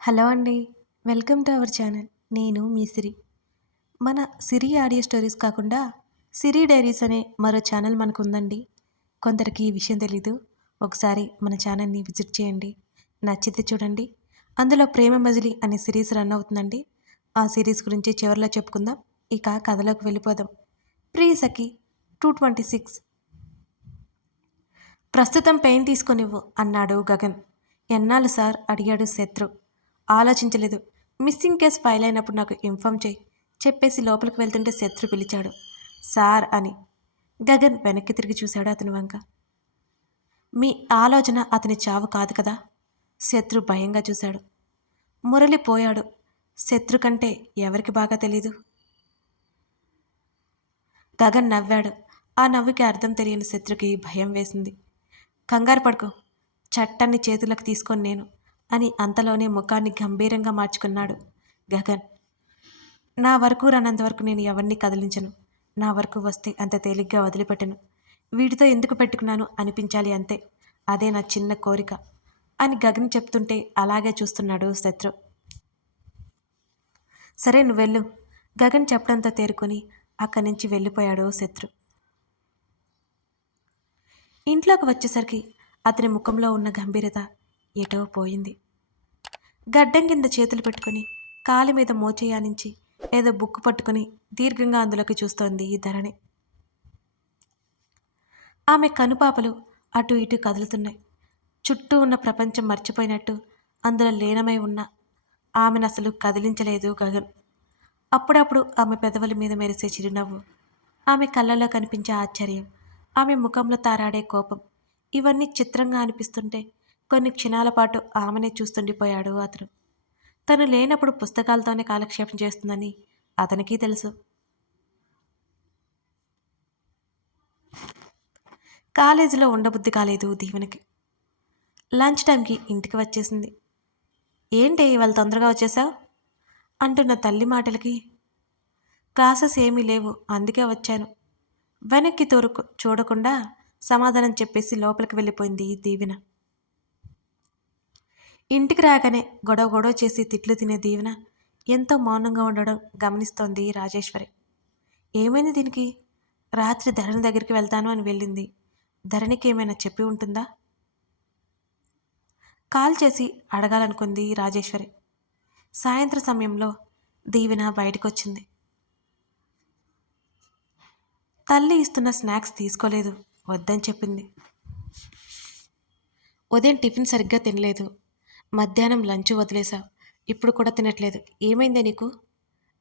Hello అండి. Welcome to our channel. నేను మీ సిరి. మన సిరి ఆడియో స్టోరీస్ కాకుండా సిరి డైరీస్ అనే మరో ఛానల్ మనకుందండి. కొందరికి ఈ విషయం తెలీదు. ఒకసారి మన ఛానల్‌ని విజిట్ చేయండి. నచ్చితే చూడండి. అందులో 'ప్రేమ మజిలీ' అనే సిరీస్ రన్ అవుతుందండి. ఆ సిరీస్ గురించి చివర్లో చెప్పుకుందాం. ఇక కథలోకి వెళ్ళిపోదాం. 'ప్రియ సఖి 226' ప్రస్తుతం పెయిన్ తీసుకొనివ్వు అన్నాడు గగన్. ఎన్నాళ్ళు సార్ అడిగాడు శత్రు. ఆలోచించలేదు. మిస్సింగ్ కేస్ ఫైల్ అయినప్పుడు నాకు ఇన్ఫామ్ చేయి చెప్పేసి లోపలికి వెళ్తుంటే శత్రు పిలిచాడు సార్ అని. గగన్ వెనక్కి తిరిగి చూశాడు అతని వంక. మీ ఆలోచన అతని చావు కాదు కదా? శత్రు భయంగా చూశాడు. మురళి పోయాడు. శత్రు కంటే ఎవరికి బాగా తెలీదు? గగన్ నవ్వాడు. ఆ నవ్వుకి అర్థం తెలియని శత్రుకి భయం వేసింది. కంగారు పడుకో, చట్టాన్ని చేతులకు తీసుకొని నేను అని అంతలోనే ముఖాన్ని గంభీరంగా మార్చుకున్నాడు గగన్. నా వరకు రానంత వరకు నేను ఎవరిని కదిలించను. నా వరకు వస్తే అంత తేలిగ్గా వదిలిపెట్టను. వీటితో ఎందుకు పెట్టుకున్నాను అనిపించాలి అంతే. అదే నా చిన్న కోరిక అని గగన్ చెప్తుంటే అలాగే చూస్తున్నాడు శత్రు. సరే నువ్వు వెళ్ళు. గగన్ చెప్పడంతో తేరుకొని అక్కడి నుంచి వెళ్ళిపోయాడు శత్రు. ఇంట్లోకి వచ్చేసరికి అతని ముఖంలో ఉన్న గంభీరత ఎటో పోయింది. గడ్డం కింద చేతులు పెట్టుకుని కాలి మీద మోచేయానించి ఏదో బుక్కు పట్టుకుని దీర్ఘంగా అందులోకి చూస్తోంది ఈ ధరణి. ఆమె కనుపాపలు అటు ఇటు కదులుతున్నాయి. చుట్టూ ఉన్న ప్రపంచం మర్చిపోయినట్టు అందులో లీనమై ఉన్న ఆమెను అసలు కదిలించలేదు గగన్. అప్పుడప్పుడు ఆమె పెదవుల మీద మెరిసే చిరునవ్వు, ఆమె కళ్ళల్లో కనిపించే ఆశ్చర్యం, ఆమె ముఖంలో తారాడే కోపం, ఇవన్నీ చిత్రంగా అనిపిస్తుంటే కొన్ని క్షణాల పాటు ఆమెనే చూస్తుండిపోయాడు అతను. తను లేనప్పుడు పుస్తకాలతోనే కాలక్షేపం చేస్తుందని అతనికి తెలుసు. కాలేజీలో ఉండబుద్ధి కాలేదు దీవెనకి. లంచ్ టైంకి ఇంటికి వచ్చేసింది. ఏంటి ఇవాళ తొందరగా వచ్చేసావు అంటున్న తల్లి మాటలకి, క్లాసెస్ ఏమీ లేవు అందుకే వచ్చాను. వెనక్కి చూడకుండా సమాధానం చెప్పేసి లోపలికి వెళ్ళిపోయింది దీవెన. ఇంటికి రాగానే గొడవ గొడవ చేసి తిట్లు తినే దీవెన ఎంతో మౌనంగా ఉండడం గమనిస్తోంది రాజేశ్వరి. ఏమైంది దీనికి? రాత్రి ధరణి దగ్గరికి వెళ్తాను అని వెళ్ళింది. ధరణికి ఏమైనా చెప్పి ఉంటుందా? కాల్ చేసి అడగాలనుకుంది రాజేశ్వరి. సాయంత్రం సమయంలో దీవెన బయటకొచ్చింది. తల్లి ఇస్తున్న స్నాక్స్ తీసుకోలేదు, వద్దని చెప్పింది. ఉదయం టిఫిన్ సరిగ్గా తినలేదు. మధ్యాహ్నం లంచ్ వదిలేశావు, ఇప్పుడు కూడా తినట్లేదు. ఏమైందే నీకు?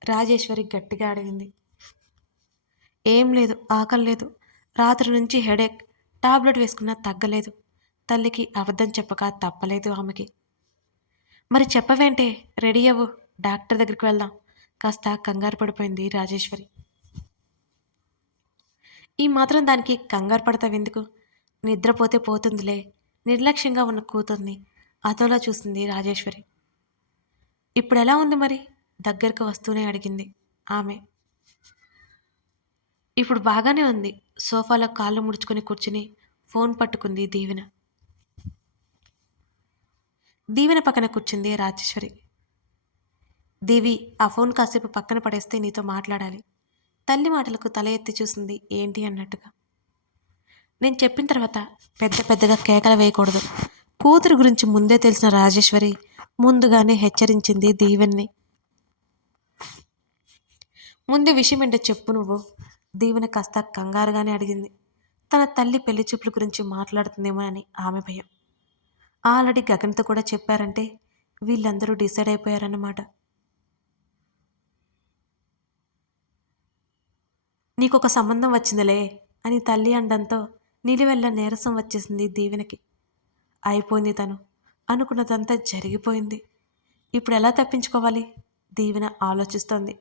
రాజేశ్వరి గట్టిగా అడిగింది. ఏం లేదు, ఆకలి లేదు. రాత్రి నుంచి హెడేక్, టాబ్లెట్ వేసుకున్నా తగ్గలేదు. తల్లికి అబద్ధం చెప్పక తప్పలేదు ఆమెకి. మరి చెప్పవేంటే? రెడీ అవ్వు, డాక్టర్ దగ్గరికి వెళ్దాం. కాస్త కంగారు పడిపోయింది రాజేశ్వరి. ఈ మాత్రం దానికి కంగారు పడతావెందుకు? నిద్రపోతే పోతుందిలే. నిర్లక్ష్యంగా ఉన్న కూతుర్ని అదోలా చూసింది రాజేశ్వరి. ఇప్పుడు ఎలా ఉంది మరి? దగ్గరకు వస్తూనే అడిగింది ఆమె. ఇప్పుడు బాగానే ఉంది. సోఫాలో కాళ్ళు ముడుచుకొని కూర్చుని ఫోన్ పట్టుకుంది దీవెన. దీవెన పక్కన కూర్చుంది రాజేశ్వరి. దేవి, ఆ ఫోన్ కాసేపు పక్కన పడేస్తే నీతో మాట్లాడాలి. తల్లి మాటలకు తల ఎత్తి చూసింది ఏంటి అన్నట్టుగా. నేను చెప్పిన తర్వాత పెద్ద పెద్దగా కేకలు వేయకూడదు. కూతురు గురించి ముందే తెలిసిన రాజేశ్వరి ముందుగానే హెచ్చరించింది దీవెన్ని. ముందే విషయం ఏంటో చెప్పు నువ్వు. దీవెన కాస్త కంగారుగానే అడిగింది. తన తల్లి పెళ్లి చూపుల గురించి మాట్లాడుతుందేమో అని ఆమె భయం. ఆల్రెడీ గగన్తో కూడా చెప్పారంటే వీళ్ళందరూ డిసైడ్ అయిపోయారన్నమాట. నీకొక సంబంధం వచ్చిందిలే అని తల్లి అనడంతో నిలువెల్ల నీరసం వచ్చేసింది దీవెనకి. అయిపోయింది, తను అనుకున్నదంతా జరిగిపోయింది. ఇప్పుడు ఎలా తప్పించుకోవాలి? దీవెన ఆలోచిస్తోంది.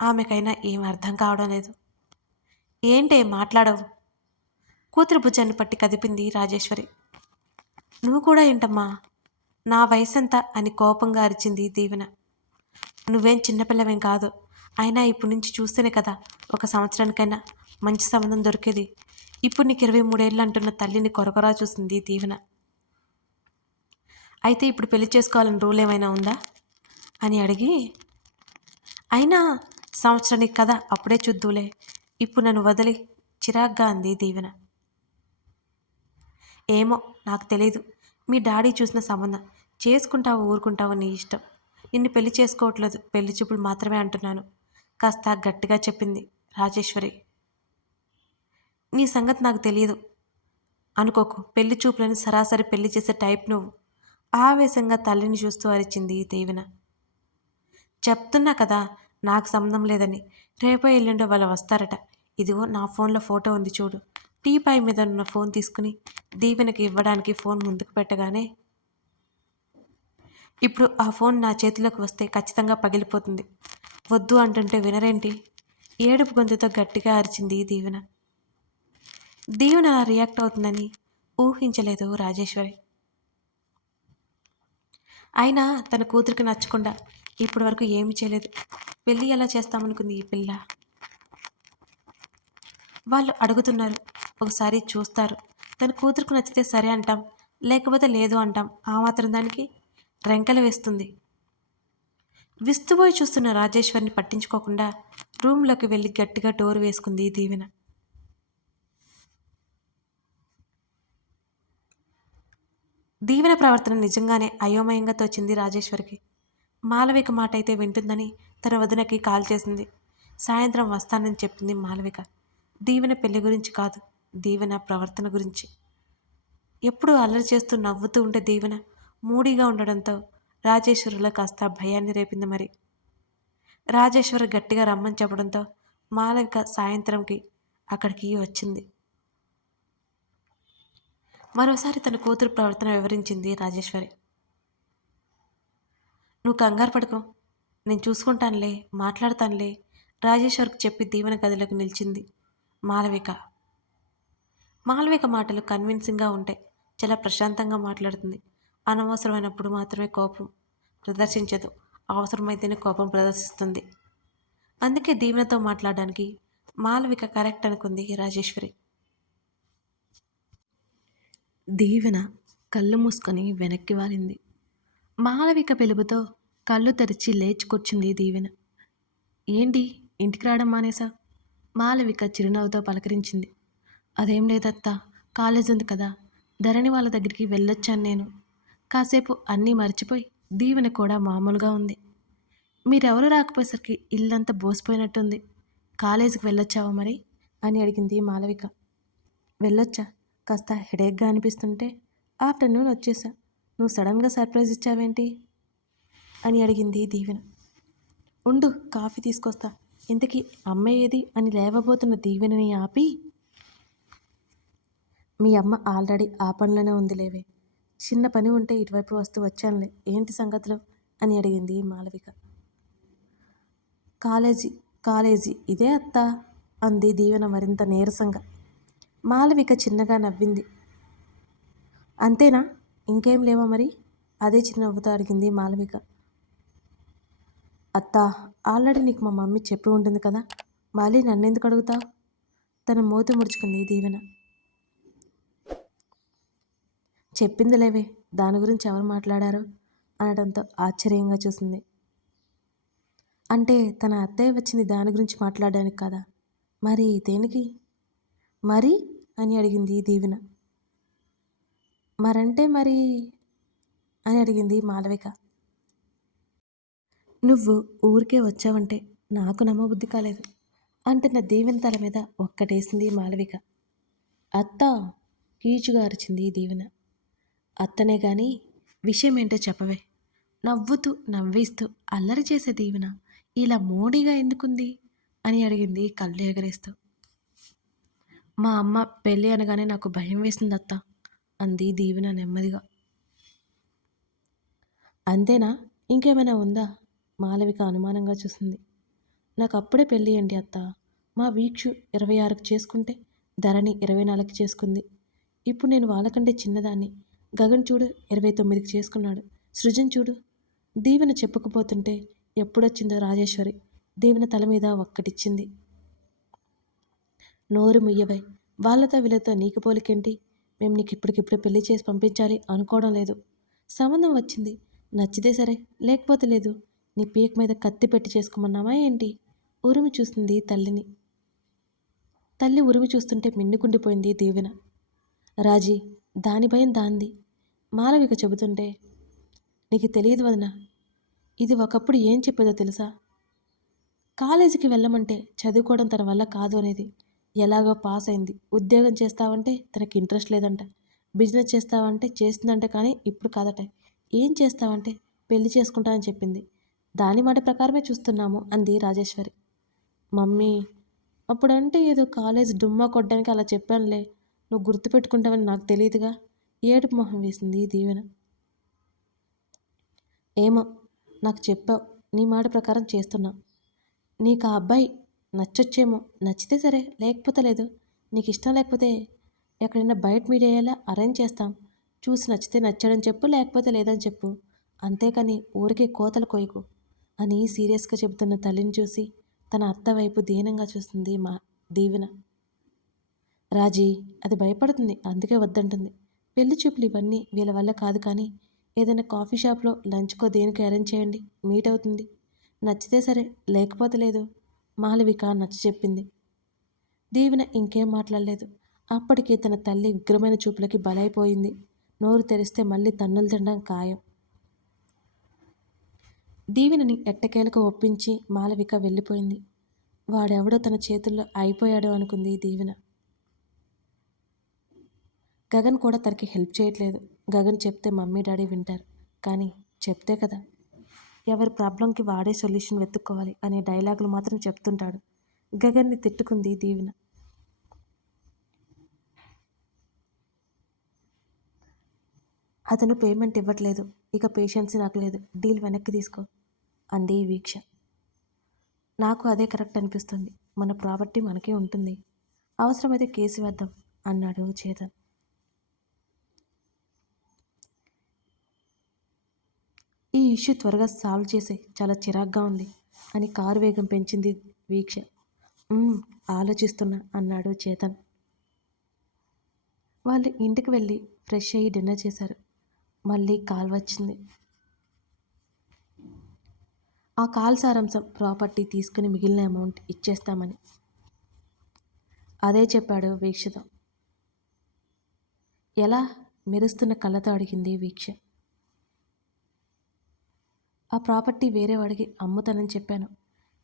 ఆమెకైనా ఏం అర్థం కావడం లేదు. ఏంటే మాట్లాడవు? కూతురు భుజాన్ని పట్టి కదిపింది రాజేశ్వరి. నువ్వు కూడా ఏంటమ్మా, నా వయసెంత అని కోపంగా అరిచింది దీవెన. నువ్వేం చిన్నపిల్లవేం కాదు. అయినా ఇప్పటి నుంచి చూస్తేనే కదా ఒక సంవత్సరానికైనా మంచి సంబంధం దొరికేది. ఇప్పుడు నీకు 23 ఏళ్ళు అంటున్న తల్లిని కొరకొరా చూసింది దీవెన. అయితే ఇప్పుడు పెళ్లి చేసుకోవాలని రూల్ ఏమైనా ఉందా అని అడిగి, అయినా సంవత్సరానికి కదా అప్పుడే చూద్దులే, ఇప్పుడు నన్ను వదిలి చిరాగ్గా అంది దీవెన. ఏమో నాకు తెలీదు, మీ డాడీ చూసిన సంబంధం చేసుకుంటావో ఊరుకుంటావో నీ ఇష్టం. నిన్ను పెళ్లి చేసుకోవట్లేదు, పెళ్లి చూపులు మాత్రమే అంటున్నాను కాస్త గట్టిగా చెప్పింది రాజేశ్వరి. నీ సంగతి నాకు తెలియదు అనుకోకు, పెళ్లి చూపులని సరాసరి పెళ్లి చేసే టైప్ నువ్వు, ఆవేశంగా తల్లిని చూస్తూ అరిచింది దీవెన. చెప్తున్నా కదా నాకు సంబంధం లేదని, రేపో ఎల్లుండో వాళ్ళు వస్తారట. ఇదిగో నా ఫోన్లో ఫోటో ఉంది చూడు. టీపాయ్ మీద ఉన్న ఫోన్ తీసుకుని దీవెనకి ఇవ్వడానికి ఫోన్ ముందుకు పెట్టగానే, ఇప్పుడు ఆ ఫోన్ నా చేతిలోకి వస్తే ఖచ్చితంగా పగిలిపోతుంది. వద్దు అంటుంటే వినరేంటి? ఏడుపు గొంతుతో గట్టిగా అరిచింది దీవెన. దీవెన అలా రియాక్ట్ అవుతుందని ఊహించలేదు రాజేశ్వరి. అయినా తన కూతురికి నచ్చకుండా ఇప్పటి వరకు ఏమి చేయలేదు. పెళ్ళి ఎలా చేస్తామనుకుంది ఈ పిల్ల? వాళ్ళు అడుగుతున్నారు, ఒకసారి చూస్తారు. తన కూతురుకు నచ్చితే సరే అంటాం, లేకపోతే లేదు అంటాం. ఆ మాత్రం దానికి రెంకలు వేస్తుంది. విస్తుపోయి చూస్తున్న రాజేశ్వరిని పట్టించుకోకుండా రూమ్లోకి వెళ్ళి గట్టిగా డోర్ వేసుకుంది దీవెన. దీవెన ప్రవర్తన నిజంగానే అయోమయంగా తోచింది రాజేశ్వరికి. మాలవిక మాట అయితే వింటుందని తన వదినకి కాల్ చేసింది. సాయంత్రం వస్తానని చెప్పింది మాలవిక. దీవెన పెళ్లి గురించి కాదు, దీవెన ప్రవర్తన గురించి. ఎప్పుడూ అల్లరి చేస్తూ నవ్వుతూ ఉండే దీవెన మూడీగా ఉండడంతో రాజేశ్వరిలో కాస్త భయాన్ని రేపింది. మరి రాజేశ్వరి గట్టిగా రమ్మని చెప్పడంతో మాలవిక సాయంత్రంకి అక్కడికి వచ్చింది. మరోసారి తన కూతురు ప్రవర్తన వివరించింది రాజేశ్వరి. నువ్వు కంగారు పడుకో, నేను చూసుకుంటానులే, మాట్లాడతానులే, రాజేశ్వర్కి చెప్పి దీవెన గదిలోకి నిలిచింది మాలవిక. మాలవిక మాటలు కన్విన్సింగ్గా ఉంటాయి, చాలా ప్రశాంతంగా మాట్లాడుతుంది. అనవసరమైనప్పుడు మాత్రమే కోపం ప్రదర్శించదు, అవసరమైతేనే కోపం ప్రదర్శిస్తుంది. అందుకే దీవెనతో మాట్లాడడానికి మాలవిక కరెక్ట్ అనుకుంది రాజేశ్వరి. దీవెన కళ్ళు మూసుకొని వెనక్కి వాలింది. మాలవిక పిలుపుతో కళ్ళు తెరిచి లేచి కూర్చుంది దీవెన. ఏంటి ఇంటికి రావడం మానేసా? మాలవిక చిరునవ్వుతో పలకరించింది. అదేం లేదత్తా, కాలేజ్ ఉంది కదా, ధరణి వాళ్ళ దగ్గరికి వెళ్ళొచ్చాను నేను. కాసేపు అన్నీ మర్చిపోయి దీవెన కూడా మామూలుగా ఉంది. మీరెవరు రాకపోయేసరికి ఇల్లంతా బోసిపోయినట్టుంది. కాలేజీకి వెళ్ళొచ్చావా మరి అని అడిగింది మాలవిక. వెళ్ళొచ్చా, కాస్త హెడేక్గా అనిపిస్తుంటే ఆఫ్టర్నూన్ వచ్చేసా. నువ్వు సడన్గా సర్ప్రైజ్ ఇచ్చావేంటి అని అడిగింది దీవెన. ఉండు కాఫీ తీసుకొస్తా. ఇంతకీ అమ్మ ఏది అని లేవబోతున్న దీవెనని ఆపి, మీ అమ్మ ఆల్రెడీ ఆ పనిలోనే ఉంది లేవే, చిన్న పని ఉంటే ఇటువైపు వస్తూ వచ్చానులే, ఏంటి సంగతులు అని అడిగింది మాలవిక. కాలేజీ కాలేజీ ఇదే అత్త అంది దీవెన మరింత నీరసంగా. మాలవిక చిన్నగా నవ్వింది. అంతేనా, ఇంకేం లేవా మరి అదే చిరునవ్వుతో అడిగింది మాలవిక. అత్త ఆల్రెడీ నీకు మా మమ్మీ చెప్పి ఉంటుంది కదా, మళ్ళీ నన్నెందుకు అడుగుతావు? తన మూతి ముడుచుకుంది దీవెన. చెప్పింది లేవే, దాని గురించి ఎవరు మాట్లాడారు అనడంతో ఆశ్చర్యంగా చూసింది. అంటే తన అత్తయ్య వచ్చింది దాని గురించి మాట్లాడడానికి కదా, మరి దేనికి మరి అని అడిగింది దీవెన. మరంటే మరి అని అడిగింది మాలవిక. నువ్వు ఊరికే వచ్చావంటే నాకు నమ్మబుద్ధి కాలేదు అంటున్న దీవెన తల మీద ఒక్కటేసింది మాలవిక. అత్త కీచుగా అరిచింది దీవెన. అత్తనే గాని విషయం ఏంటో చెప్పవే. నవ్వుతూ నవ్విస్తూ అల్లరి చేసే దీవెన ఇలా మోడీగా ఎందుకుంది అని అడిగింది కళ్ళు ఎగరేస్తూ. మా అమ్మ పెళ్ళి అనగానే నాకు భయం వేసింది అత్త అంది దీవెన నెమ్మదిగా. అంతేనా, ఇంకేమైనా ఉందా? మాలవిక అనుమానంగా చూసింది. నాకు అప్పుడే పెళ్ళి ఏంటి అత్త, మా వీక్షు 26కి చేసుకుంటే ధరణి 24కి చేసుకుంది. ఇప్పుడు నేను వాళ్ళకంటే చిన్నదాన్ని. గగన్ చూడు 29కి చేసుకున్నాడు. సృజన్ చూడు. దీవెన చెప్పుకుపోతుంటే ఎప్పుడొచ్చిందో రాజేశ్వరి దీవెన తల మీద ఒక్కటిచ్చింది. నోరు ముయ్యవై, వాళ్ళతో వీళ్ళతో నీకు పోలికేంటి? మేము నీకు ఇప్పటికిప్పుడు పెళ్లి చేసి పంపించాలి అనుకోవడం లేదు. సంబంధం వచ్చింది. నచ్చితే సరే, లేకపోతే లేదు. నీ పీక మీద కత్తి పెట్టి చేసుకోమన్నావా ఏంటి? ఉరిమి చూస్తుంది తల్లిని. తల్లి ఉరిమి చూస్తుంటే మిన్నుకుండిపోయింది దీవెన. రాజీ, దాని భయం దాంది. మాలవిక చెబుతుంటే, నీకు తెలియదు వదినా, ఇది ఒకప్పుడు ఏం చెప్పేదో తెలుసా? కాలేజీకి వెళ్ళమంటే చదువుకోవడం తన వల్ల కాదు అనేది. ఎలాగో పాస్ అయింది. ఉద్యోగం చేస్తావంటే తనకి ఇంట్రెస్ట్ లేదంట. బిజినెస్ చేస్తావంటే చేస్తుందంట, కానీ ఇప్పుడు కాదట. ఏం చేస్తావంటే పెళ్లి చేసుకుంటానని చెప్పింది. దాని మాట ప్రకారమే చూస్తున్నాము అంది రాజేశ్వరి. మమ్మీ, అప్పుడంటే ఏదో కాలేజ్ డుమ్మా కొట్టడానికి అలా చెప్పానులే. నువ్వు గుర్తుపెట్టుకుంటావని నాకు తెలియదుగా. ఏడుపు మొహం వేసింది దీవెన. ఏమో, నాకు చెప్పావు, నీ మాట ప్రకారం చేస్తున్నా. నీకు ఆ అబ్బాయి నచ్చొచ్చేమో. నచ్చితే సరే, లేకపోతే లేదు. నీకు ఇష్టం లేకపోతే ఎక్కడైనా బయట మీడియాలో అరేంజ్ చేస్తాం. చూసి నచ్చితే నచ్చాడని చెప్పు, లేకపోతే లేదని చెప్పు. అంతేకాని ఊరికే కోతలు కొయ్యకు అని సీరియస్గా చెబుతున్న తల్లిని చూసి తన అత్త వైపు దీనంగా చూస్తుంది దీవెన. రాజీ, అది భయపడుతుంది, అందుకే వద్దంటుంది. పెళ్లి చూపులు ఇవన్నీ వీళ్ళ వల్ల కాదు, కానీ ఏదైనా కాఫీ షాప్లో లంచ్కో దేనికి అరేంజ్ చేయండి, మీట్ అవుతుంది. నచ్చితే సరే, లేకపోతే లేదు. మాలవిక నచ్చ చెప్పింది. దీవెన ఇంకేం మాట్లాడలేదు. అప్పటికే తన తల్లి ఉగ్రమైన చూపులకి బలైపోయింది. నోరు తెరిస్తే మళ్ళీ తన్నులు తినడం ఖాయం. దీవెనని ఎట్టకేలకు ఒప్పించి మాలవిక వెళ్ళిపోయింది. వాడెవడో తన చేతుల్లో అయిపోయాడు అనుకుంది దీవెన. గగన్ కూడా తనకి హెల్ప్ చేయట్లేదు. గగన్ చెప్తే మమ్మీ డాడీ వింటారు, కానీ చెప్తే కదా ఎవరి ప్రాబ్లంకి వాడే సొల్యూషన్ వెతుక్కోవాలి అనే డైలాగులు మాత్రం చెప్తుంటాడు. గగన్ని తిట్టుకుంది దీవెన. అతను పేమెంట్ ఇవ్వట్లేదు, ఇక పేషెన్సీ నాకు లేదు, డీల్ వెనక్కి తీసుకో అంది వీక్ష. నాకు అదే కరెక్ట్ అనిపిస్తుంది. మన ప్రాపర్టీ మనకే ఉంటుంది. అవసరమైతే కేసు వేద్దాం అన్నాడు చేతన్. ఈ ఇష్యూ త్వరగా సాల్వ్ చేసే, చాలా చిరాగ్గా ఉంది అని కారు వేగం పెంచింది వీక్ష. ఆలోచిస్తున్నా అన్నాడు చేతన్. వాళ్ళు ఇంటికి వెళ్ళి ఫ్రెష్ అయ్యి డిన్నర్ చేశారు. మళ్ళీ కాల్ వచ్చింది. ఆ కాల్ సారాంశం ప్రాపర్టీ తీసుకుని మిగిలిన అమౌంట్ ఇచ్చేస్తామని. అదే చెప్పాడు వీక్షతో. ఎలా? మెరుస్తున్న కళ్ళతో అడిగింది వీక్ష. ఆ ప్రాపర్టీ వేరే వాడికి అమ్ముతానని చెప్పాను.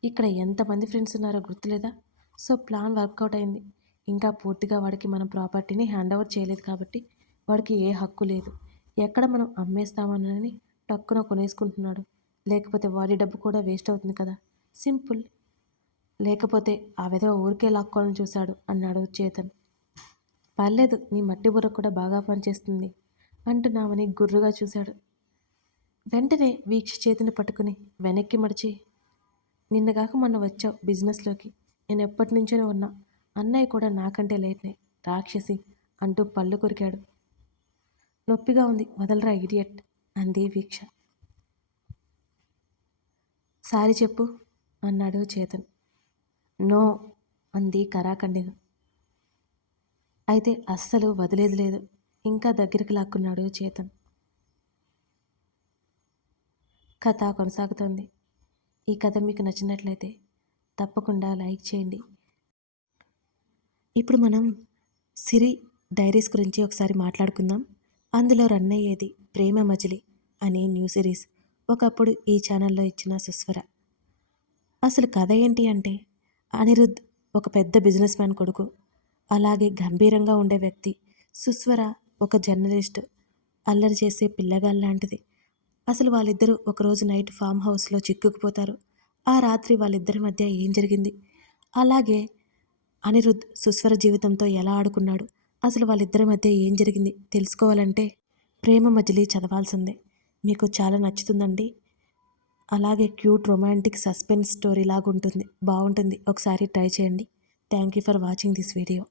ఇక్కడ ఎంతమంది ఫ్రెండ్స్ ఉన్నారో గుర్తులేదా? సో ప్లాన్ వర్కౌట్ అయింది. ఇంకా పూర్తిగా వాడికి మనం ప్రాపర్టీని హ్యాండ్ ఓవర్ చేయలేదు కాబట్టి వాడికి ఏ హక్కు లేదు. ఎక్కడ మనం అమ్మేస్తామని టక్కున కొనేసుకుంటున్నాడు. లేకపోతే వాడి డబ్బు కూడా వేస్ట్ అవుతుంది కదా. సింపుల్. లేకపోతే ఆ విధవ ఊరికే లాక్కోవాలని చూశాడు అన్నాడు చేతన్. పర్లేదు, నీ మట్టి బుర్ర కూడా బాగా పనిచేస్తుంది అంటున్నామని గుర్రుగా చూశాడు. వెంటనే వీక్ష చేతిని పట్టుకుని వెనక్కి మడిచి, నిన్నగాక మొన్న వచ్చావు బిజినెస్లోకి. నేను ఎప్పటి నుంచోనే ఉన్నా. అన్నయ్య కూడా నాకంటే లేట్నే. రాక్షసి అంటూ పళ్ళు కొరికాడు. నొప్పిగా ఉంది, వదలరా ఇడియట్ అంది వీక్ష. సారీ చెప్పు అన్నాడు చేతన్. నో అంది కరాఖండిగా. అయితే అస్సలు వదిలేది లేదు. ఇంకా దగ్గరికి లాక్కున్నాడు చేతన్. కథ కొనసాగుతోంది. ఈ కథ మీకు నచ్చినట్లయితే తప్పకుండా లైక్ చేయండి. ఇప్పుడు మనం సిరి డైరీస్ గురించి ఒకసారి మాట్లాడుకుందాం. అందులో రన్ అయ్యేది ప్రేమ మజిలీ అనే న్యూ సిరీస్. ఒకప్పుడు ఈ ఛానల్లో ఇచ్చిన సుస్వర. అసలు కథ ఏంటి అంటే, అనిరుద్ ఒక పెద్ద బిజినెస్ మ్యాన్ కొడుకు. అలాగే గంభీరంగా ఉండే వ్యక్తి. సుస్వర ఒక జర్నలిస్టు, అల్లరి చేసే పిల్లగాల్లాంటిది. అసలు వాళ్ళిద్దరూ ఒకరోజు నైట్ ఫామ్ హౌస్లో చిక్కుకుపోతారు. ఆ రాత్రి వాళ్ళిద్దరి మధ్య ఏం జరిగింది, అలాగే అనిరుద్ సుస్వర జీవితంతో ఎలా ఆడుకున్నాడు, అసలు వాళ్ళిద్దరి మధ్య ఏం జరిగింది తెలుసుకోవాలంటే ప్రేమ మజిలీ చదవాల్సిందే. మీకు చాలా నచ్చుతుందండి. అలాగే క్యూట్ రొమాంటిక్ సస్పెన్స్ స్టోరీ లాగా ఉంటుంది, బాగుంటుంది. ఒకసారి ట్రై చేయండి. Thank you for watching this video.